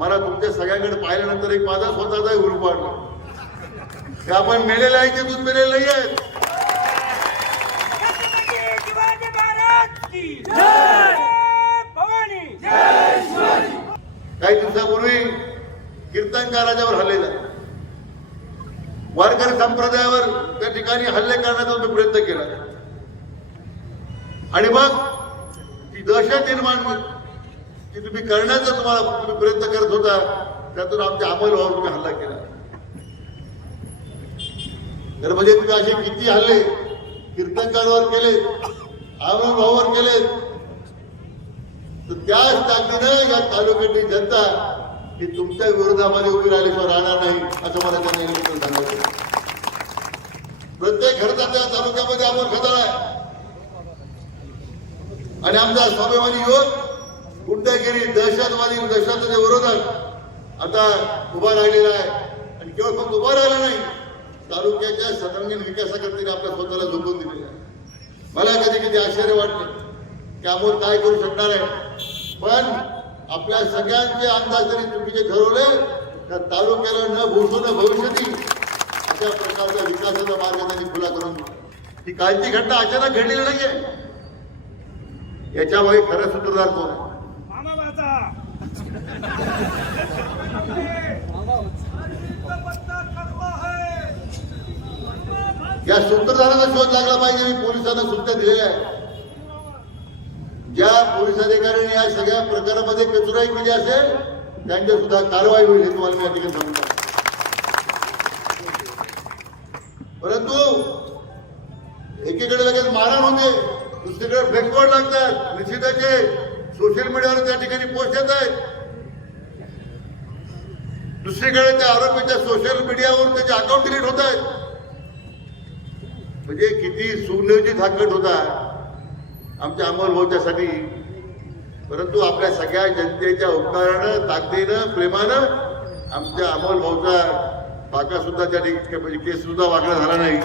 मला तुमच्या सगळ्याकडे पाहिल्यानंतर एक माझा स्वतःचा ग्रुप वाटला ते आपण मेलेले आहे ते दूध मेलेले नाही आहेत? काही दिवसापूर्वी कीर्तनकाराच्यावर हल्ले झाले. वारकरी संप्रदायावर त्या ठिकाणी हल्ले करण्याचा मी प्रयत्न केला. आणि मग ती दहशत निर्माण की तुम्ही करण्याचा तुम्हाला तुम्ही प्रयत्न करत होता त्यातून आमच्या अंमलभावावर तुम्ही हल्ला केला. तर म्हणजे तुम्ही असे किती हल्ले कीर्तनकारावर केले अंमलभावावर केले. तर त्याच ताकदीनं या तालुक्यातली जनता ही तुमच्या विरोधामध्ये उभी राहिल्याशिवाय राहणार नाही असं मला त्यांनी निमित्त सांगायचं प्रत्येक घरचा तालुक्यामध्ये आपण खतरा आहे. आणि आमचा स्वाभिमानी युवक गुंडागिरी दहशतवादी दहशतच्या विरोधात आता उभा राहिलेला आहे. आणि केवळ फक्त उभा राहिला नाही तालुक्याच्या सर्वांगीण विकासाकरता आपल्या स्वतःला झोपून दिलेला आहे. मला कधी कधी आश्चर्य वाटतं की आपण काय करू शकणार आहे. पण आपल्या सगळ्यांचे अंदाज जरी चुकीचे ठरवले तर तालुक्याला न भूषण भविष्यती अशा प्रकारचा विकासाचा मार्ग त्यांनी खुला करून ही कालची घटना अचानक घडलेली नाहीये. याच्यामुळे खरं सूत्रधार कोण आहे? या सूत्रधाराचा शोध लागला पाहिजे. मी पोलिसांना सुट्ट्या दिलेल्या आहे. ज्या पोलीस अधिकाऱ्यांनी या सगळ्या प्रकारामध्ये कचुराई केली असेल त्यांच्या सुद्धा कारवाई होईल हे तुम्हाला मी या ठिकाणी सांगतो. परंतु एकीकडे लगेच मारहाण होते दुसरीकडे फ्लेक्सबोर्ड लागतात. निश्चिताचे सोशल मीडियावर त्या ठिकाणी पोस्ट येत आहेत. दुसरीकडे त्या आरोपीच्या सोशल मीडियावर त्याचे अकाउंट डिलीट होत आहेत. म्हणजे किती सुनियोजित हाकट होता. आमच्या अंमलबजावणीसाठी परंतु आपल्या सगळ्या जनतेच्या उपकारानं ताकदीनं प्रेमानं आमच्या अंमलभाऊचा बाका सुद्धा त्या ठिकाणी म्हणजे केस सुद्धा वागला झाला नाही.